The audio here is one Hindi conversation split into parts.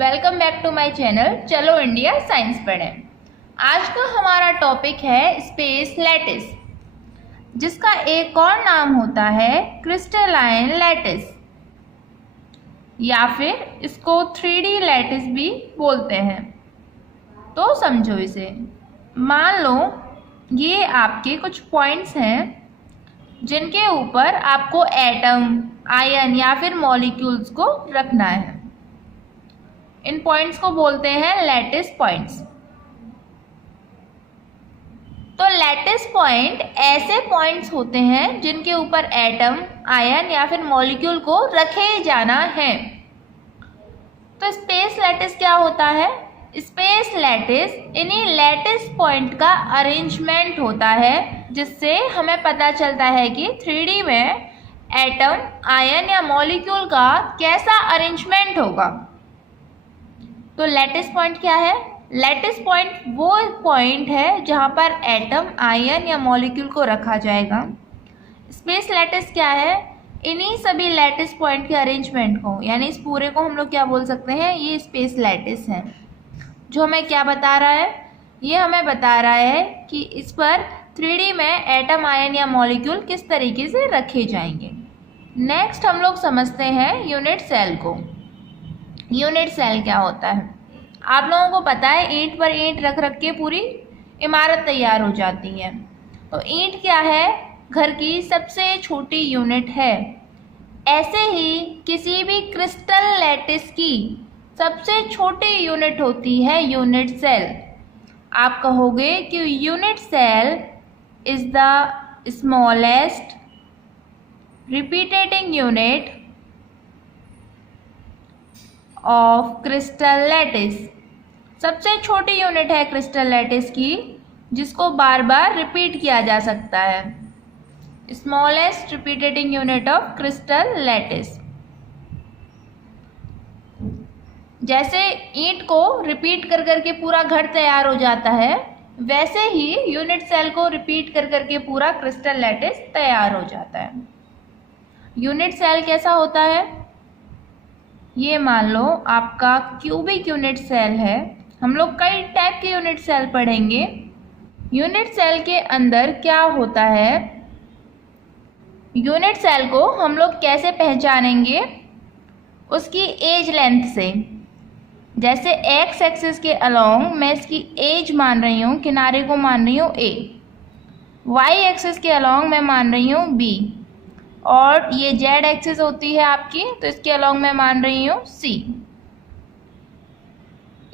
Welcome back to my channel चलो इंडिया साइंस पढ़ें। आज का हमारा टॉपिक है स्पेस लैटिस, जिसका एक और नाम होता है क्रिस्टलाइन लैटिस या फिर इसको 3D लैटिस भी बोलते हैं। तो समझो इसे। मान लो ये आपके कुछ पॉइंट्स हैं जिनके ऊपर आपको एटम, आयन या फिर मॉलिक्यूल्स को रखना है। इन पॉइंट्स को बोलते हैं लैटिस पॉइंट्स। तो लैटिस पॉइंट ऐसे पॉइंट्स होते हैं जिनके ऊपर एटम, आयन या फिर मॉलिक्यूल को रखे जाना है। तो स्पेस लैटिस क्या होता है? स्पेस लैटिस इन्हीं लैटिस पॉइंट का अरेंजमेंट होता है, जिससे हमें पता चलता है कि 3D में एटम, आयन या मॉलिक्यूल का कैसा अरेंजमेंट होगा। तो लैटिस पॉइंट क्या है? लैटिस पॉइंट वो पॉइंट है जहाँ पर एटम, आयन या मॉलिक्यूल को रखा जाएगा। स्पेस लैटिस क्या है? इन्हीं सभी लैटिस पॉइंट के अरेंजमेंट को, यानी इस पूरे को हम लोग क्या बोल सकते हैं? ये स्पेस लैटिस है। जो हमें क्या बता रहा है? ये हमें बता रहा है कि इस पर 3D में एटम, आयन या मॉलिक्यूल किस तरीके से रखे जाएंगे। नेक्स्ट हम लोग समझते हैं यूनिट सेल को। यूनिट सेल क्या होता है? आप लोगों को पता है ईंट पर ईंट रख रख के पूरी इमारत तैयार हो जाती है। तो ईंट क्या है? घर की सबसे छोटी यूनिट है। ऐसे ही किसी भी क्रिस्टल लैटिस की सबसे छोटी यूनिट होती है यूनिट सेल। आप कहोगे कि unit cell is the smallest repeating unit of crystal lattice. सबसे छोटी यूनिट है क्रिस्टल लैटिस की, जिसको बार बार रिपीट किया जा सकता है। Smallest repeating unit of crystal lattice. जैसे ईंट को रिपीट कर करके पूरा घर तैयार हो जाता है, वैसे ही यूनिट सेल को रिपीट कर करके पूरा क्रिस्टल लैटिस तैयार हो जाता है। यूनिट सेल कैसा होता है? ये मान लो आपका क्यूबिक यूनिट सेल है। हम लोग कई टाइप के यूनिट सेल पढ़ेंगे। यूनिट सेल के अंदर क्या होता है? यूनिट सेल को हम लोग कैसे पहचानेंगे? उसकी एज लेंथ से। जैसे एक्स एक्सिस के अलोंग मैं इसकी एज मान रही हूँ, किनारे को मान रही हूँ ए। वाई एक्सिस के अलोंग मैं मान रही हूँ बी, और ये जेड एक्सिस होती है आपकी, तो इसके अलोंग मैं मान रही हूँ सी।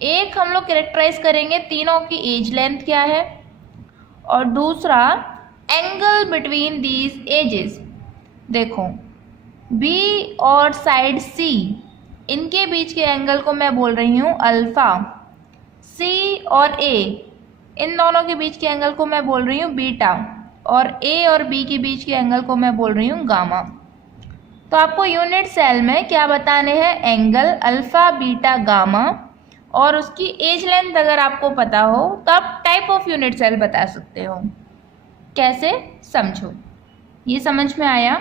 एक हम लोग कैरेक्टराइज करेंगे तीनों की एज लेंथ क्या है, और दूसरा एंगल बिटवीन दीज एजेस। देखो बी और साइड सी, इनके बीच के एंगल को मैं बोल रही हूँ अल्फा। सी और ए, इन दोनों के बीच के एंगल को मैं बोल रही हूँ बीटा, और ए और बी के बीच के एंगल को मैं बोल रही हूँ गामा। तो आपको यूनिट सेल में क्या बताने हैं? एंगल अल्फा, बीटा, गामा, और उसकी एज लेंथ अगर आपको पता हो तो आप टाइप ऑफ यूनिट सेल बता सकते हो। कैसे? समझो। ये समझ में आया?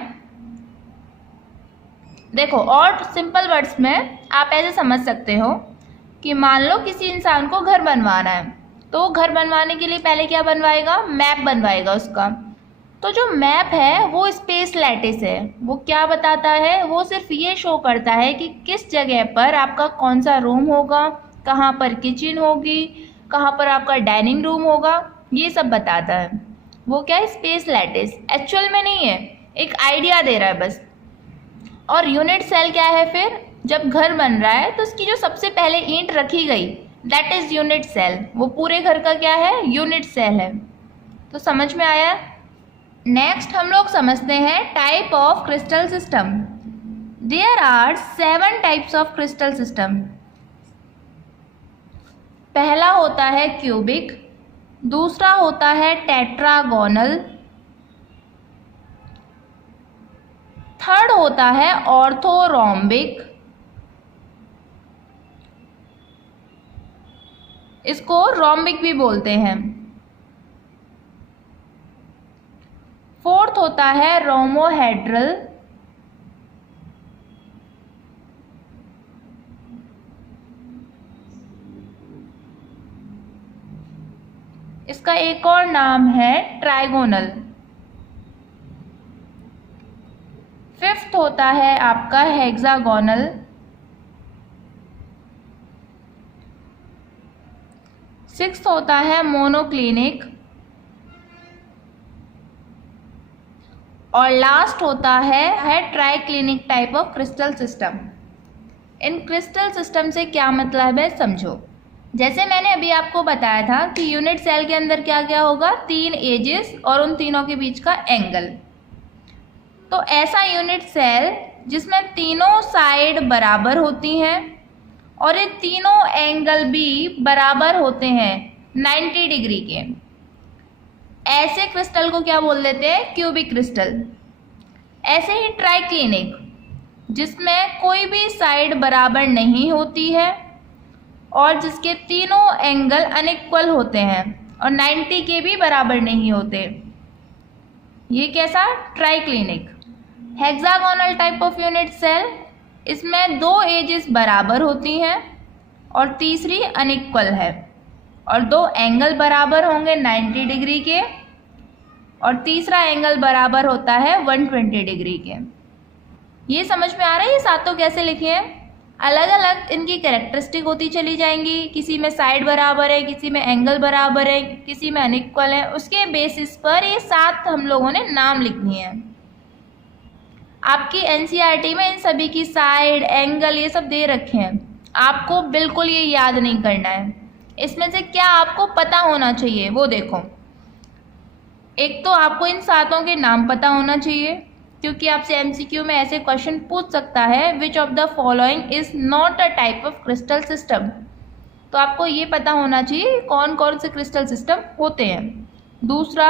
देखो, और सिंपल वर्ड्स में आप ऐसे समझ सकते हो कि मान लो किसी इंसान को घर बनवाना है, तो घर बनवाने के लिए पहले क्या बनवाएगा? मैप बनवाएगा उसका। तो जो मैप है वो स्पेस लैटिस है। वो क्या बताता है? वो सिर्फ ये शो करता है कि किस जगह पर आपका कौन सा रूम होगा, कहाँ पर किचन होगी, कहाँ पर आपका डाइनिंग रूम होगा, ये सब बताता है। वो क्या है? Space lattice. एक्चुअल में नहीं है, एक आइडिया दे रहा है बस। और यूनिट सेल क्या है फिर? जब घर बन रहा है तो उसकी जो सबसे पहले ईंट रखी गई, दैट इज यूनिट सेल। वो पूरे घर का क्या है? यूनिट सेल है। तो समझ में आया? नेक्स्ट हम लोग समझते हैं type of crystal system. There are 7 types of crystal system. पहला होता है क्यूबिक, दूसरा होता है टेट्रागोनल, थर्ड होता है ऑर्थोरोम्बिक, इसको रोम्बिक भी बोलते हैं। फोर्थ होता है रोमोहेड्रल, जिसका एक और नाम है ट्राइगोनल। फिफ्थ होता है आपका हेक्सागोनल। सिक्स्थ होता है मोनोक्लिनिक। और लास्ट होता है triclinic type of crystal system. In crystal system से क्या मतलब है समझो। जैसे मैंने अभी आपको बताया था कि यूनिट सेल के अंदर क्या क्या होगा, 3 एजेस और उन तीनों के बीच का एंगल। तो ऐसा यूनिट सेल जिसमें तीनों साइड बराबर होती हैं और ये तीनों एंगल भी बराबर होते हैं 90 डिग्री के, ऐसे क्रिस्टल को क्या बोल देते हैं, क्यूबिक क्रिस्टल। ऐसे ही ट्राइक्लिनिक, जिसमें कोई भी साइड बराबर नहीं होती है और जिसके तीनों एंगल अनइक्वल होते हैं और 90 के भी बराबर नहीं होते, ये कैसा, triclinic. Hexagonal type of unit cell, इसमें 2 एजेस बराबर होती हैं और तीसरी अनइक्वल है और 2 एंगल बराबर होंगे 90 डिग्री के और तीसरा एंगल बराबर होता है 120 डिग्री के। ये समझ में आ रहा है ये सातों कैसे लिखे हैं। अलग अलग इनकी कैरेक्टरिस्टिक होती चली जाएंगी, किसी में साइड बराबर है, किसी में एंगल बराबर है, किसी में अनइक्वल है। उसके बेसिस पर ये 7 हम लोगों ने नाम लिखनी है। आपकी एनसीईआरटी में इन सभी की साइड, एंगल ये सब दे रखे हैं, आपको बिल्कुल ये याद नहीं करना है। इसमें से क्या आपको पता होना चाहिए वो देखो। एक तो आपको इन सातों के नाम पता होना चाहिए, क्योंकि आपसे एमसीक्यू में ऐसे क्वेश्चन पूछ सकता है, which of the following is not a type of crystal system. तो आपको ये पता होना चाहिए कौन कौन से क्रिस्टल सिस्टम होते हैं। दूसरा,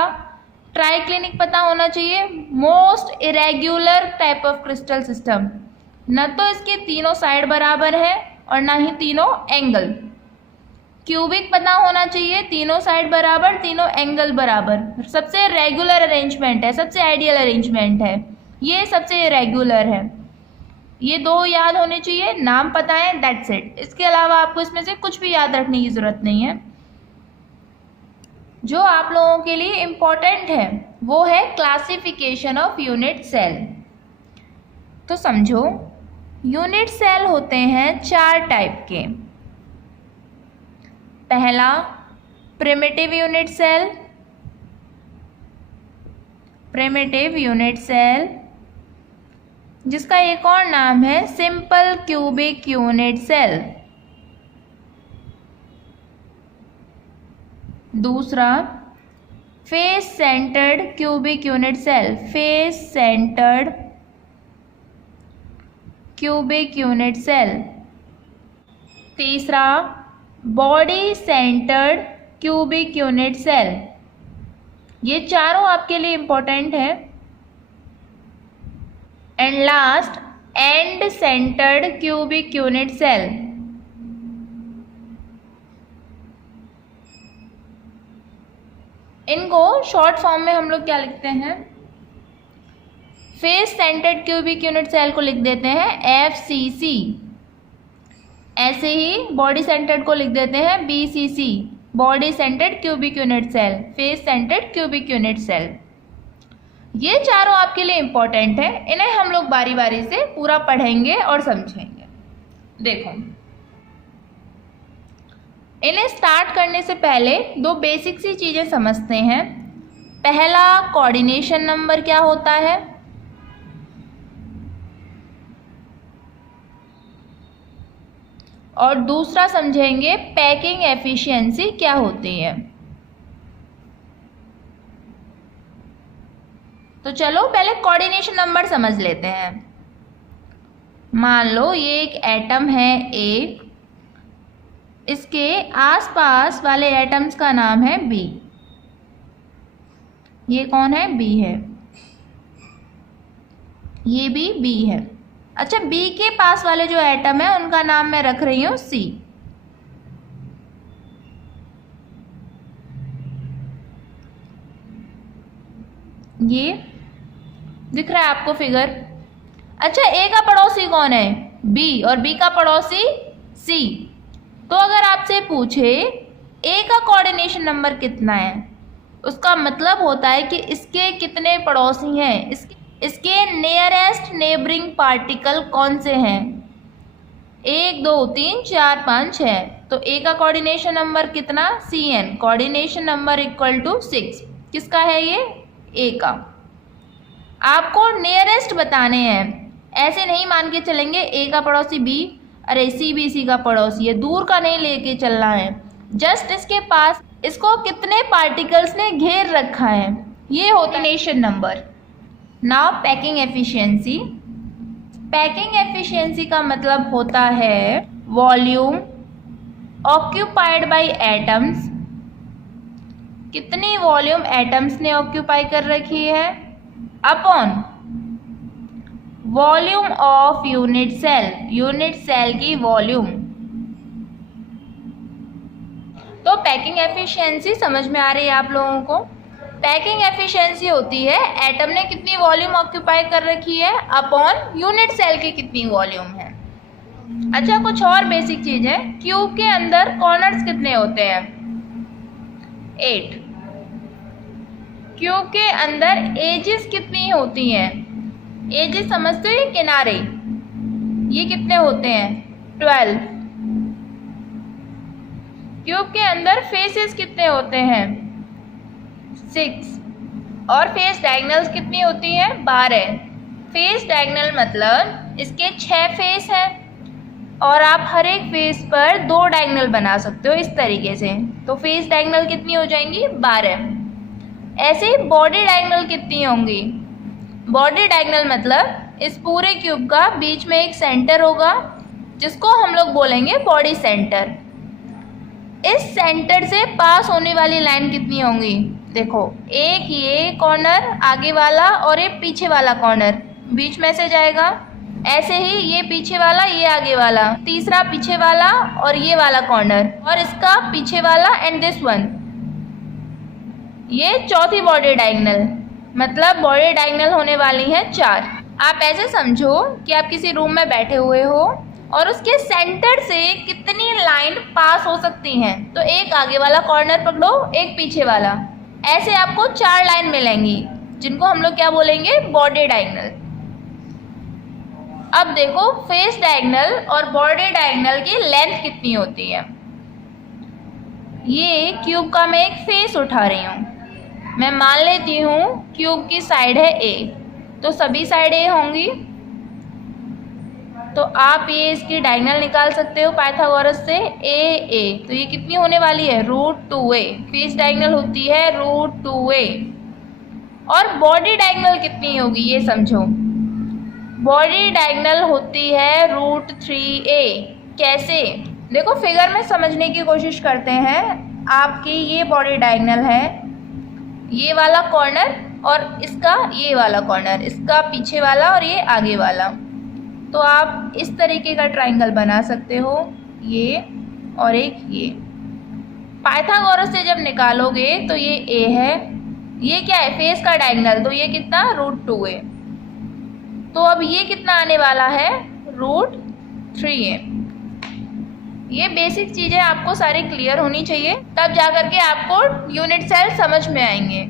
ट्राइक्लिनिक पता होना चाहिए, most irregular type of crystal system. न तो इसके तीनों साइड बराबर है और ना ही तीनों एंगल। क्यूबिक पता होना चाहिए, तीनों साइड बराबर, तीनों एंगल बराबर, सबसे रेगुलर अरेंजमेंट है, सबसे आइडियल अरेंजमेंट है, ये सबसे इरेग्युलर है। ये 2 याद होने चाहिए, नाम पता है, दैट्स इट। इसके अलावा आपको इसमें से कुछ भी याद रखने की जरूरत नहीं है। जो आप लोगों के लिए इम्पोर्टेंट है वो है क्लासिफिकेशन ऑफ यूनिट सेल। तो समझो, यूनिट सेल होते हैं 4 टाइप के। पहला, primitive unit cell. Primitive unit cell जिसका एक और नाम है सिंपल क्यूबिक यूनिट सेल। दूसरा, face centred cubic unit cell. Face centred cubic unit cell. तीसरा, body centred cubic unit cell. ये चारों आपके लिए इंपॉर्टेंट है। And last, end centred cubic unit cell. इनको शॉर्ट फॉर्म में हम लोग क्या लिखते हैं, face centred cubic unit cell को लिख देते हैं FCC। ऐसे ही बॉडी सेंटर्ड को लिख देते हैं BCC, body centred cubic unit cell, face centred cubic unit cell. ये चारों आपके लिए इंपॉर्टेंट है, इन्हें हम लोग बारी बारी से पूरा पढ़ेंगे और समझेंगे। देखो, इन्हें स्टार्ट करने से पहले 2 बेसिक सी चीजें समझते हैं। पहला, कोऑर्डिनेशन नंबर क्या होता है, और दूसरा समझेंगे पैकिंग एफिशिएंसी क्या होती है। तो चलो पहले कोऑर्डिनेशन नंबर समझ लेते हैं। मान लो ये एक एटम है A, इसके आसपास वाले एटम्स का नाम है B। ये कौन है, B है, ये भी B है। अच्छा, B के पास वाले जो एटम है उनका नाम मैं रख रही हूँ C। ये दिख रहा है आपको फिगर। अच्छा, A का पड़ोसी कौन है, B, और B का पड़ोसी C। तो अगर आपसे पूछे ए का कोऑर्डिनेशन नंबर कितना है, उसका मतलब होता है कि इसके कितने पड़ोसी हैं, इसके नियरेस्ट नेबरिंग पार्टिकल कौन से हैं। 1 2 3 4 5 6, तो ए का कोऑर्डिनेशन नंबर कितना, Cn, coordination number equal to 6। किसका है ये, ए का। आपको नियरेस्ट बताने हैं, ऐसे नहीं मान के चलेंगे ए का पड़ोसी बी, अरे सी बी सी का पड़ोसी है, दूर का नहीं लेके चलना है, जस्ट इसके पास इसको कितने पार्टिकल्स ने घेर रखा है, ये होता है number. Now packing efficiency. Packing efficiency का मतलब होता है वॉल्यूम ऑक्यूपाइड बाय एटम्स, कितनी वॉल्यूम एटम्स ने ऑक्यूपाई कर रखी है, upon volume of unit cell, unit cell की वॉल्यूम। तो पैकिंग एफिशिएंसी समझ में आ रही है आप लोगों को। पैकिंग एफिशिएंसी होती है एटम ने कितनी वॉल्यूम ऑक्यूपाई कर रखी है अपॉन यूनिट सेल की कितनी वॉल्यूम है। अच्छा, कुछ और बेसिक चीज है, क्यूब के अंदर कॉर्नर्स कितने होते हैं, 8। क्यूब के अंदर एजेस कितनी होती हैं, एजेस समझते हो, किनारे, ये कितने होते हैं, 12। क्यूब के अंदर फेसेस कितने होते हैं, 6। और फेस डायगोनल्स कितनी होती हैं, 12। फेस डायगोनल मतलब इसके 6 फेस हैं और आप हर एक फेस पर 2 डायगोनल बना सकते हो इस तरीके से, तो फेस डायगोनल कितनी हो जाएंगी, 12। ऐसे ही बॉडी डायगोनल कितनी होंगी, बॉडी डायगोनल मतलब इस पूरे क्यूब का बीच में एक सेंटर होगा जिसको हम लोग बोलेंगे बॉडी सेंटर। इस सेंटर से पास होने वाली लाइन कितनी होंगी, देखो, एक ये कॉर्नर आगे वाला और एक पीछे वाला कॉर्नर बीच में से जाएगा, ऐसे ही ये पीछे वाला ये आगे वाला, तीसरा पीछे वाला और ये वाला कॉर्नर और इसका पीछे वाला एंड दिस वन, ये चौथी बॉडी डायगोनल, मतलब बॉडी डायगोनल होने वाली है 4। आप ऐसे समझो कि आप किसी रूम में बैठे हुए हो और उसके सेंटर से कितनी लाइन पास हो सकती हैं, तो एक आगे वाला कॉर्नर पकड़ो, एक पीछे वाला, ऐसे आपको 4 लाइन मिलेंगी जिनको हम लोग क्या बोलेंगे, बॉडी डायगोनल। अब देखो फेस डायगोनल और बॉडी डायगोनल की लेंथ कितनी होती है। ये क्यूब का मैं एक फेस उठा रही हूँ, मैं मान लेती हूँ क्यूब की साइड है ए, तो सभी साइड ए होंगी, तो आप ये इसकी डायगोनल निकाल सकते हो पाइथागोरस से, ए, तो ये कितनी होने वाली है, √2a। फेस डायगोनल होती है √2a। और बॉडी डायगोनल कितनी होगी ये समझो, बॉडी डायगोनल होती है √3a। कैसे, देखो फिगर में समझने की कोशिश करते हैं। आपकी ये बॉडी डायगोनल है, ये वाला कॉर्नर और इसका ये वाला कॉर्नर, इसका पीछे वाला और ये आगे वाला, तो आप इस तरीके का ट्राइंगल बना सकते हो, ये और एक ये। पाइथागोरस से जब निकालोगे तो ये ए है, ये क्या है, फेस का डायगोनल, तो ये कितना, √2a। तो अब ये कितना आने वाला है, √3a। ये बेसिक चीज़ें आपको सारी क्लियर होनी चाहिए, तब जाकर के आपको यूनिट सेल समझ में आएंगे,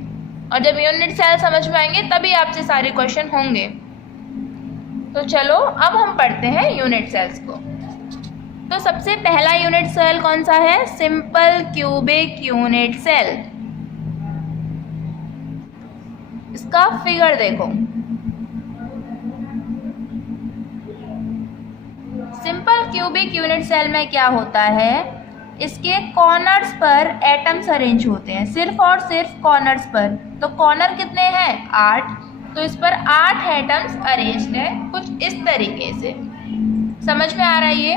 और जब यूनिट सेल समझ में आएंगे तभी आपसे सारे क्वेश्चन होंगे। तो चलो अब हम पढ़ते हैं यूनिट सेल्स को। तो सबसे पहला यूनिट सेल कौन सा है, सिंपल क्यूबिक यूनिट सेल। इसका फिगर देखो, सिंपल क्यूबिक यूनिट सेल में क्या होता है, इसके कॉर्नर्स पर एटम्स अरेंज होते हैं, सिर्फ और सिर्फ कॉर्नर्स पर। तो कॉर्नर कितने हैं, 8, तो इस पर 8 एटम्स अरेंज्ड है कुछ इस तरीके से। समझ में आ रहा है ये।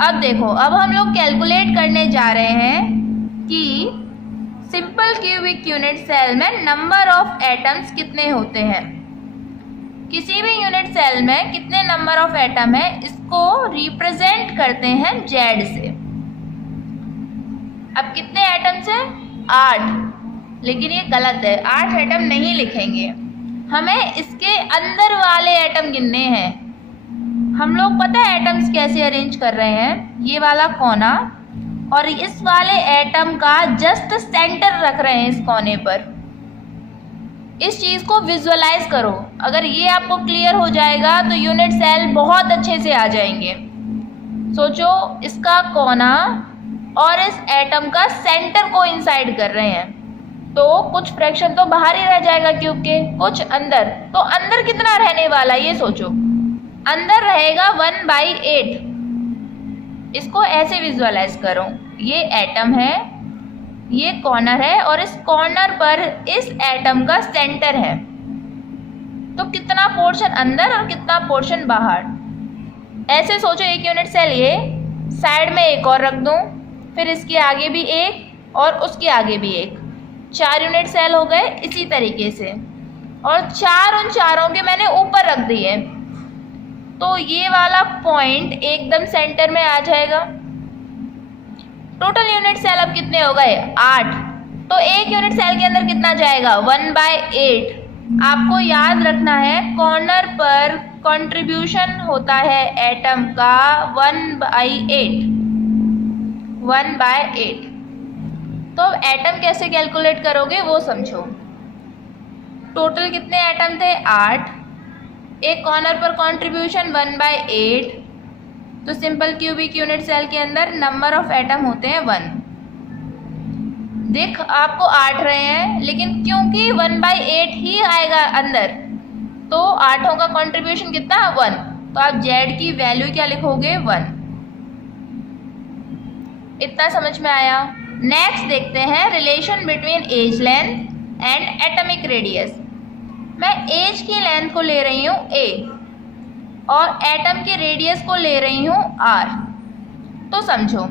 अब देखो, अब हम लोग कैलकुलेट करने जा रहे हैं कि सिंपल क्यूबिक यूनिट सेल में नंबर ऑफ एटम्स कितने होते हैं। किसी भी यूनिट सेल में कितने नंबर ऑफ एटम है, इसको रिप्रेजेंट करते हैं जेड से। अब कितने एटम्स हैं, 8, लेकिन ये गलत है, 8 एटम नहीं लिखेंगे, हमें इसके अंदर वाले एटम गिनने हैं। हम लोग पता है एटम्स कैसे अरेंज कर रहे हैं, ये वाला कोना और इस वाले एटम का जस्ट सेंटर रख रहे हैं इस कोने पर। इस चीज को विजुअलाइज करो। अगर ये आपको क्लियर हो जाएगा तो यूनिट सेल बहुत अच्छे से आ जाएंगे। सोचो, इसका कोना और इस एटम का सेंटर को इंसाइड कर रहे हैं, तो कुछ फ्रैक्शन तो बाहर ही रह जाएगा क्यूब के, कुछ अंदर। तो अंदर कितना रहने वाला ये सोचो, अंदर रहेगा 1/8। इसको ऐसे विजुअलाइज करो, ये एटम है, ये कॉर्नर है और इस कॉर्नर पर इस एटम का सेंटर है। तो कितना पोर्शन अंदर और कितना पोर्शन बाहर। ऐसे सोचो, एक यूनिट सेल ये साइड में एक और रख दूं, फिर इसके आगे भी एक और उसके आगे भी एक, 4 यूनिट सेल हो गए इसी तरीके से। और उन चारों के मैंने ऊपर रख दिए, तो ये वाला पॉइंट एकदम सेंटर में आ जाएगा। टोटल यूनिट सेल अब कितने हो गए? 8। तो एक यूनिट सेल के अंदर कितना जाएगा? 1/8। आपको याद रखना है, कॉर्नर पर कंट्रीब्यूशन होता है एटम का 1/8। तो अब एटम कैसे कैलकुलेट करोगे वो समझो। टोटल कितने एटम थे? 8। एक कॉर्नर पर कंट्रीब्यूशन 1/8, तो सिंपल क्यूबिक यूनिट सेल के अंदर नंबर ऑफ एटम होते हैं 1। देख, आपको 8 रहे हैं, लेकिन क्योंकि 1/8 ही आएगा अंदर, तो 8 का कंट्रीब्यूशन कितना? 1। तो आप Z की वैल्यू क्या लिखोगे? 1। इतना समझ में आया? नेक्स्ट देखते हैं relation between edge length and atomic radius. मैं एज की लेंथ को ले रही हूँ a और एटम के रेडियस को ले रही हूँ r। तो समझो,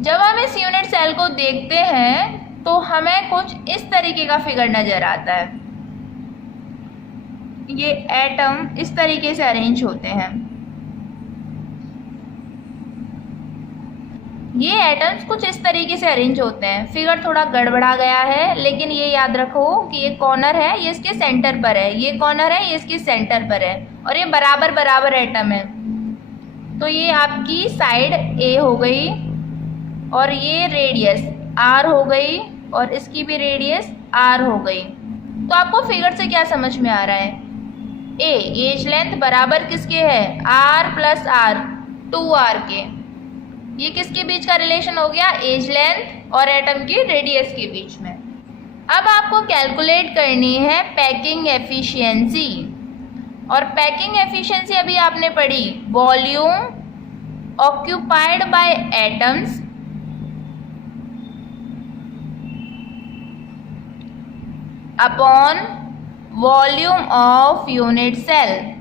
जब हम इस यूनिट सेल को देखते हैं तो हमें कुछ इस तरीके का फिगर नजर आता है। ये एटम इस तरीके से अरेंज होते हैं। ये एटम्स कुछ इस तरीके से अरेंज होते हैं। फिगर थोड़ा गड़बड़ा गया है, लेकिन ये याद रखो कि ये कॉर्नर है, ये इसके सेंटर पर है, ये कॉर्नर है, ये इसके सेंटर पर है, और ये बराबर बराबर एटम है। तो ये आपकी साइड A हो गई, और ये रेडियस R हो गई, और इसकी भी रेडियस R हो गई। तो आपको फिगर से क्या समझ में आ रहा है? A एज लेंथ बराबर किसके है? R + R, 2R के। ये किसके बीच का रिलेशन हो गया? एज लेंथ और एटम की रेडियस के बीच में। अब आपको कैलकुलेट करनी है पैकिंग एफिशिएंसी, और पैकिंग एफिशिएंसी अभी आपने पढ़ी, volume occupied by atoms upon volume of unit cell.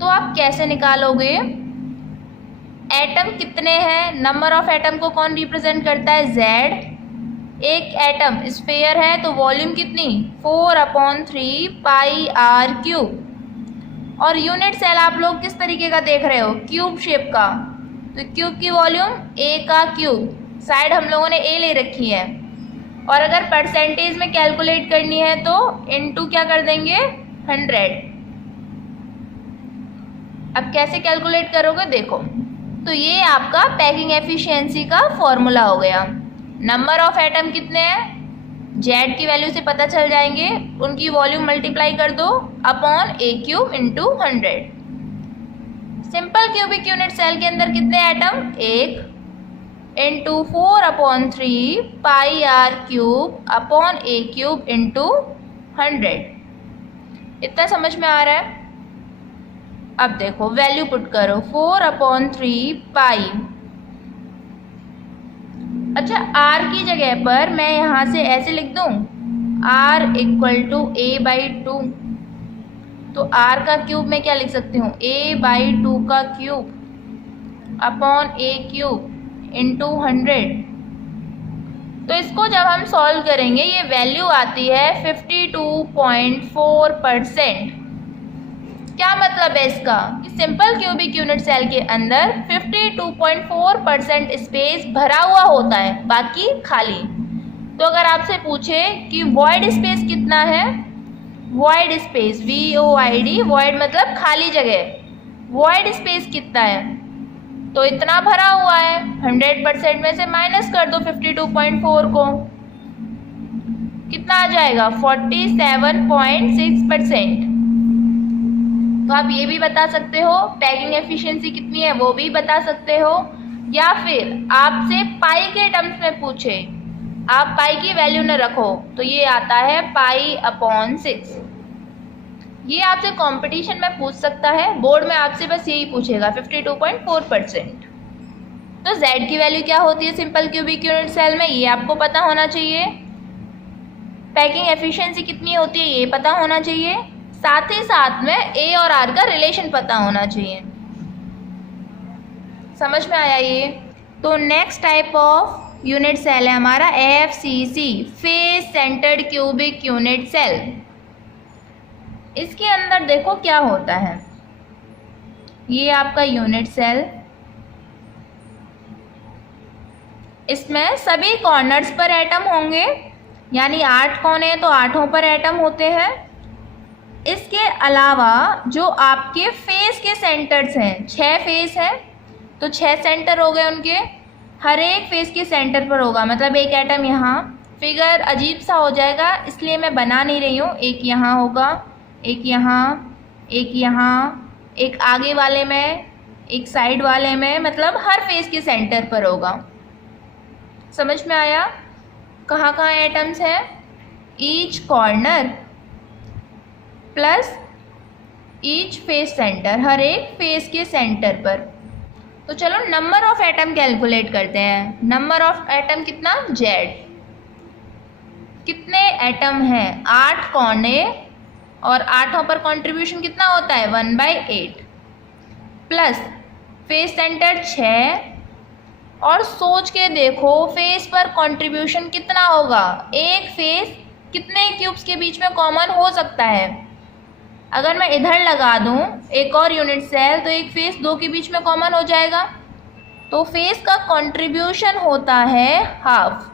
तो आप कैसे निकालोगे? एटम कितने हैं? नंबर ऑफ एटम को कौन रिप्रेजेंट करता है? Z। एक एटम स्फीयर है, तो वॉल्यूम कितनी? 4/3 πr³। और यूनिट सेल आप लोग किस तरीके का देख रहे हो? क्यूब शेप का। तो क्यूब की वॉल्यूम A का क्यूब, साइड हम लोगों ने A ले रखी है। और अगर परसेंटेज में कैलकुलेट करनी है तो इनटू क्या कर देंगे? 100। अब कैसे कैलकुलेट करोगे देखो। तो ये आपका पैकिंग एफिशिएंसी का फॉर्मूला हो गया। नंबर ऑफ एटम कितने हैं? Z की वैल्यू से पता चल जाएंगे, उनकी वॉल्यूम मल्टीप्लाई कर दो upon A³ × 100। Simple cubic unit cell के अंदर कितने एटम? 1 × 4/3 πr³ upon A³ × 100। इतना समझ में आ रहा है? अब देखो, वैल्यू पुट करो, 4/3 पाई। अच्छा, R की जगह पर मैं यहाँ से ऐसे लिख दूँ, R = A/2। तो R का क्यूब मैं क्या लिख सकती हूँ? A/2 का क्यूब अपॉन A³ × 100। तो इसको जब हम सॉल्व करेंगे, ये वैल्यू आती है 52.4%। क्या मतलब है इसका? कि सिंपल क्यूबिक यूनिट सेल के अंदर 52.4% स्पेस भरा हुआ होता है, बाकी खाली। तो अगर आपसे पूछे कि वॉइड स्पेस कितना है, वॉइड स्पेस VOID, वॉइड मतलब खाली जगह, वॉइड स्पेस कितना है, तो इतना भरा हुआ है, 100% में से माइनस कर दो 52.4 को, कितना आ जाएगा 47.6%। तो आप ये भी बता सकते हो पैकिंग एफिशिएंसी कितनी है, वो भी बता सकते हो, या फिर आपसे पाई के टर्म्स में पूछे, आप पाई की वैल्यू न रखो तो ये आता है पाई/6। ये आपसे कंपटीशन में पूछ सकता है, बोर्ड में आपसे बस यही पूछेगा 52.4%। तो z की वैल्यू क्या होती है सिंपल क्यूबिक यूनिट सेल में, ये आपको पता होना चाहिए। पैकिंग एफिशिएंसी कितनी होती है ये पता होना चाहिए, साथ ही साथ में a और r का रिलेशन पता होना चाहिए। समझ में आया ये। तो next type of unit cell है हमारा FCC, face centred cubic unit cell. इसके अंदर देखो क्या होता है, ये आपका यूनिट सेल, इसमें सभी कॉर्नर्स पर एटम होंगे, यानी 8 कोने हैं तो 8 पर एटम होते हैं। इसके अलावा जो आपके फेस के सेंटर्स हैं, 6 फेस हैं तो 6 सेंटर हो गए उनके, हर एक फेस के सेंटर पर होगा, मतलब एक एटम यहाँ, फिगर अजीब सा हो जाएगा इसलिए मैं बना नहीं रही हूँ। एक यहाँ होगा, एक यहाँ, एक यहाँ, एक आगे वाले में, एक साइड वाले में, मतलब हर फेस के सेंटर पर होगा। समझ में आया कहाँ कहाँ एटम्स हैं, each corner plus each face centre, हर एक फेस के सेंटर पर। तो चलो नंबर ऑफ एटम कैलकुलेट करते हैं। नंबर ऑफ एटम कितना, z, कितने एटम हैं, 8 कोने और 8 पर कंट्रीब्यूशन कितना होता है 1/8, प्लस फेस सेंटर 6, और सोच के देखो फेस पर कंट्रीब्यूशन कितना होगा, एक फेस कितने क्यूब्स के बीच में कॉमन हो सकता है। अगर मैं इधर लगा दूं एक और यूनिट सेल तो एक फेस 2 के बीच में कॉमन हो जाएगा, तो फेस का कंट्रीब्यूशन होता है हाफ।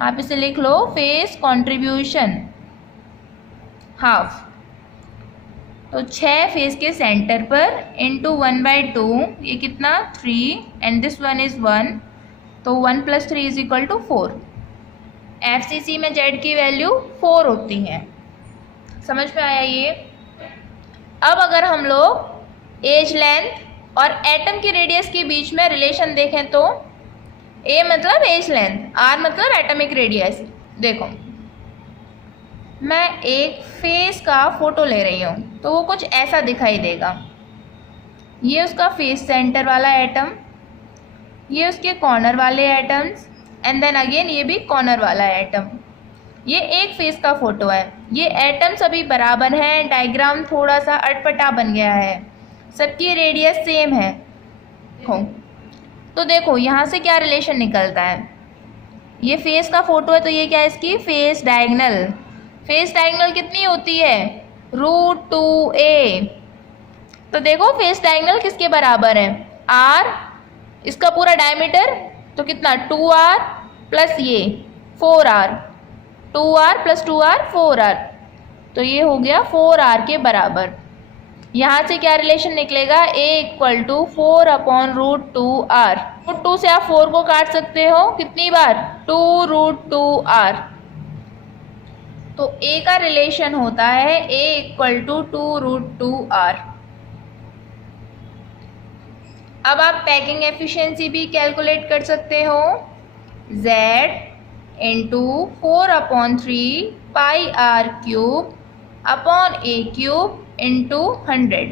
आप इसे लिख लो, फेस कंट्रीब्यूशन हाफ। तो 6 फेस के सेंटर पर इंटू 1/2, ये कितना 3, एंड दिस वन इज 1, तो 1 + 3 = 4। FCC में z की वैल्यू 4 होती है। समझ में आया ये। अब अगर हम लोग एज लेंथ और एटम की रेडियस के बीच में रिलेशन देखें तो a मतलब एज लेंथ, r मतलब एटॉमिक रेडियस। देखो मैं एक फेस का फोटो ले रही हूँ तो वो कुछ ऐसा दिखाई देगा, ये उसका फेस सेंटर वाला एटम, ये उसके कॉर्नर वाले एटम्स, एंड देन अगेन ये भी कॉर्नर वाला एटम। ये एक फेस का फोटो है, ये एटम सभी बराबर हैं, डायग्राम थोड़ा सा अटपटा बन गया है, सबकी रेडियस सेम है। तो देखो यहाँ से क्या रिलेशन निकलता है, ये फेस का फोटो है तो ये क्या है इसकी फेस डायगोनल। फेस डायगोनल कितनी होती है √2a। तो देखो फेस डायगोनल किसके बराबर है, r, इसका पूरा डायमीटर तो कितना 2r प्लस ये 4r, 2r + 2r 4r, तो ये हो गया 4r के बराबर। यहाँ से क्या रिलेशन निकलेगा, a = 4/√2r। √2 से आप 4 को काट सकते हो कितनी बार, 2√2r। तो a का रिलेशन होता है a = 2√2r। अब आप पैकिंग एफिशिएंसी भी कैलकुलेट कर सकते हो, z × 4/3 πr³ a³ × 100।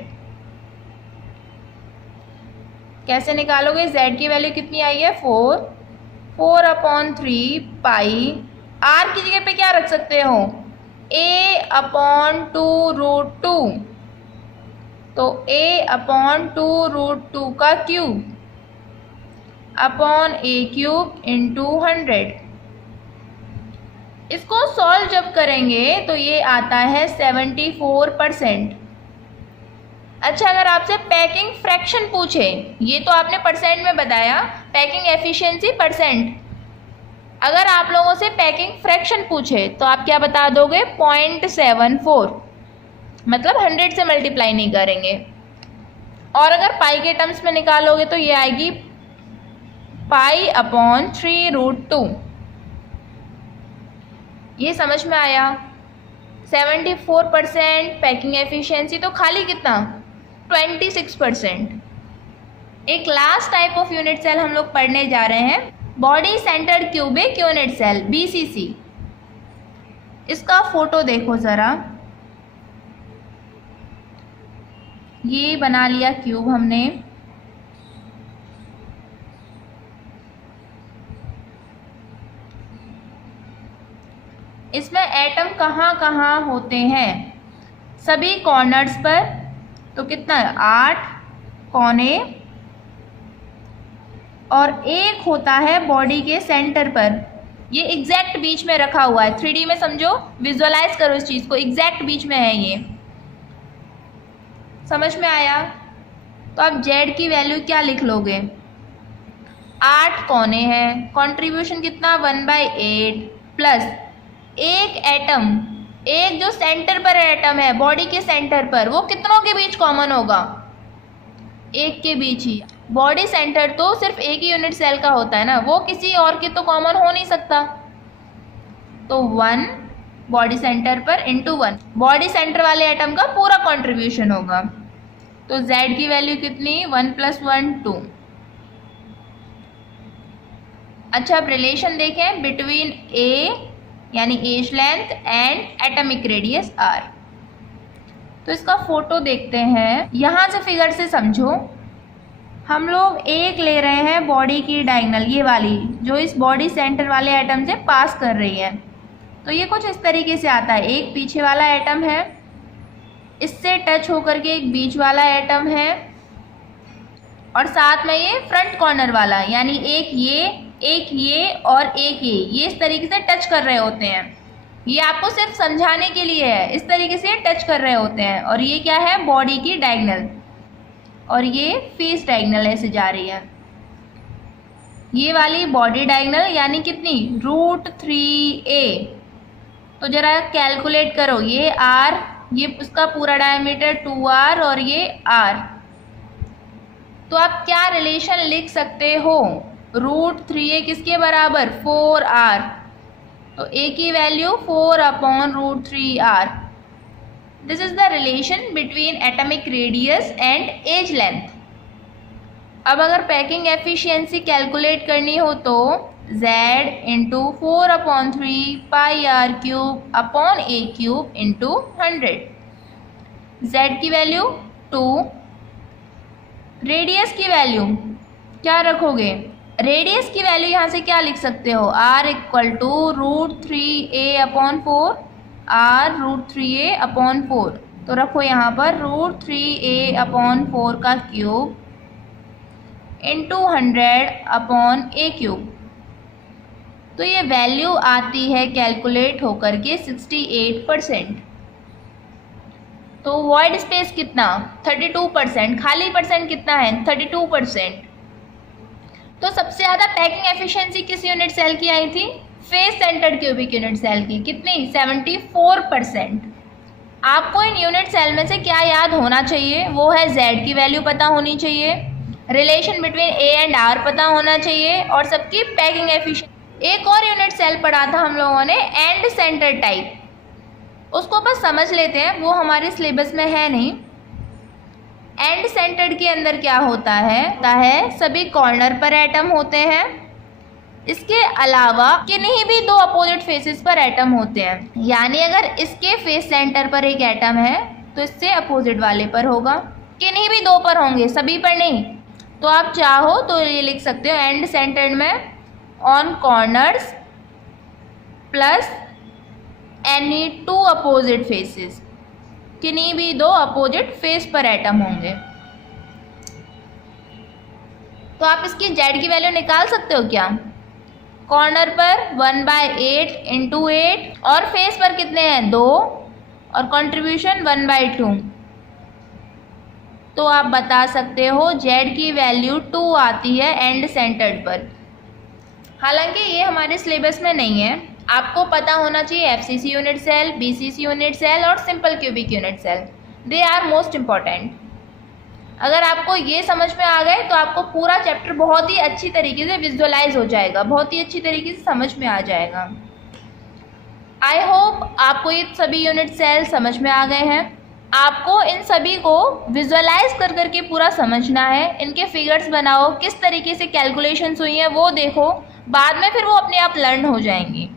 कैसे निकालोगे, z की वैल्यू कितनी आई है 4, 4/3 पाई, r की जगह पे क्या रख सकते हो a/2√2, तो a/2√2 का क्यूब a³ × 100। इसको सॉल्व जब करेंगे तो ये आता है 74%। अच्छा, अगर आपसे पैकिंग फ्रैक्शन पूछे, ये तो आपने परसेंट में बताया, पैकिंग एफिशिएंसी %, अगर आप लोगों से पैकिंग फ्रैक्शन पूछे तो आप क्या बता दोगे 0.74, मतलब 100 से मल्टीप्लाई नहीं करेंगे। और अगर पाई के टर्म्स में निकालोगे तो ये आएगी π/3√2। ये समझ में आया। 74% पैकिंग एफिशिएंसी, तो खाली कितना 26%। एक last type of unit cell हम लोग पढ़ने जा रहे हैं, body centred cubic unit cell BCC। इसका फोटो देखो ज़रा, ये बना लिया क्यूब हमने। इसमें एटम कहाँ कहाँ होते हैं, सभी कॉर्नर्स पर। तो कितना 8 कोने, और एक होता है बॉडी के सेंटर पर, ये एग्जैक्ट बीच में रखा हुआ है। 3D में समझो, विजुअलाइज करो इस चीज़ को, एग्जैक्ट बीच में है ये। समझ में आया? तो अब Z की वैल्यू क्या लिख लोगे, 8 कोने हैं, कंट्रीब्यूशन कितना 1/8 प्लस एक एटम, एक जो सेंटर पर एटम है बॉडी के सेंटर पर, वो कितनों के बीच कॉमन होगा, एक के बीच ही। बॉडी सेंटर तो सिर्फ एक ही यूनिट सेल का होता है ना, वो किसी और के तो कॉमन हो नहीं सकता। तो 1 बॉडी सेंटर पर इंटू 1 बॉडी सेंटर वाले एटम का पूरा कंट्रीब्यूशन होगा। तो Z की वैल्यू कितनी 1 + 1 2। अच्छा, अब रिलेशन देखें बिटवीन A यानी edge length and atomic radius R। तो इसका फोटो देखते हैं, यहाँ से फिगर से समझो। हम लोग एक ले रहे हैं बॉडी की डायगोनल, ये वाली जो इस बॉडी सेंटर वाले एटम से पास कर रही है। तो ये कुछ इस तरीके से आता है, एक पीछे वाला एटम है, इससे टच होकर के एक बीच वाला एटम है, और साथ में ये फ्रंट कॉर्नर वाला, यानी एक ये और एक ये इस तरीके से टच कर रहे होते हैं। ये आपको सिर्फ समझाने के लिए है, इस तरीके से टच कर रहे होते हैं। और ये क्या है, बॉडी की डायगोनल, और ये फेस डायगोनल ऐसे जा रही है। ये वाली बॉडी डायगोनल यानी कितनी √3a। तो जरा कैलकुलेट करो, ये R, ये उसका पूरा डायमीटर 2R और ये R। तो आप क्या रिलेशन लिख सकते हो, √3a किसके बराबर 4R। तो a की value 4/√3R। This is the relation between atomic radius and edge length. अब अगर पैकिंग एफिशिएंसी कैलकुलेट करनी हो तो Z × 4/3 πr³ × 100। Z की वैल्यू 2, रेडियस की वैल्यू क्या रखोगे, रेडियस की वैल्यू यहाँ से क्या लिख सकते हो, R = √3a/4 R √3a/4। तो रखो यहाँ पर √3a/4 का क्यूब × 100/a³। तो ये वैल्यू आती है कैलकुलेट होकर के 68%। तो वॉइड स्पेस कितना 32%, खाली परसेंट कितना है 32%। तो सबसे ज़्यादा पैकिंग एफिशिएंसी किस यूनिट सेल की आई थी, face centred cubic unit cell की। कितनी 74%। आपको इन यूनिट सेल में से क्या याद होना चाहिए, वो है Z की वैल्यू पता होनी चाहिए, relation between A and R पता होना चाहिए, और सबकी पैकिंग एफिशिएंसी। एक और यूनिट सेल पढ़ा था हम लोगों ने एंड सेंटर टाइप, उसको बस समझ लेते हैं, वो हमारे सिलेबस में है नहीं। एंड सेंटर्ड के अंदर क्या होता है सभी कॉर्नर पर एटम होते हैं, इसके अलावा किन्हीं भी 2 अपोजिट फेसेस पर एटम होते हैं। यानी अगर इसके फेस सेंटर पर एक एटम है तो इससे अपोजिट वाले पर होगा, किन्हीं भी 2 पर होंगे, सभी पर नहीं। तो आप चाहो तो ये लिख सकते हो एंड सेंटर्ड में on corners plus any 2 opposite faces, किन्हीं भी 2 अपोजिट फेस पर एटम होंगे। तो आप इसकी Z की वैल्यू निकाल सकते हो क्या, कॉर्नर पर 1/8 × 8 और फेस पर कितने हैं 2 और कंट्रीब्यूशन 1/2। तो आप बता सकते हो Z की वैल्यू 2 आती है एंड सेंटर्ड पर। हालांकि ये हमारे सिलेबस में नहीं है, आपको पता होना चाहिए FCC unit cell, BCC unit cell और simple cubic unit cell, they are most important. अगर आपको ये समझ में आ गए तो आपको पूरा चैप्टर बहुत ही अच्छी तरीके से विजुअलाइज हो जाएगा, बहुत ही अच्छी तरीके से समझ में आ जाएगा। आई होप आपको ये सभी यूनिट सेल समझ में आ गए हैं। आपको इन सभी को विजुअलाइज कर करके पूरा समझना है, इनके फिगर्स बनाओ, किस तरीके से कैलकुलेशंस हुई हैं वो देखो, बाद में फिर वो अपने आप लर्न हो जाएंगी।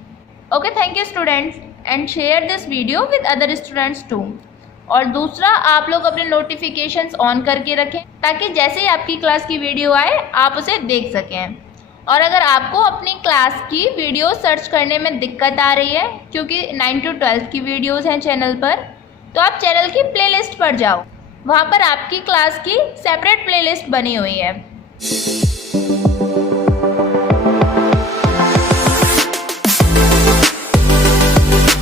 Okay, thank you students and share this video with other students too. और दूसरा, आप लोग अपने नोटिफिकेशंस ऑन करके रखें ताकि जैसे ही आपकी क्लास की वीडियो आए आप उसे देख सकें। और अगर आपको अपनी क्लास की वीडियो सर्च करने में दिक्कत आ रही है, क्योंकि 9 to 12 की वीडियोस हैं चैनल पर, तो आप चैनल की प्लेलिस्ट पर जाओ, वहाँ पर आपकी क्लास की सेपरेट प्लेलिस्ट बनी हुई है।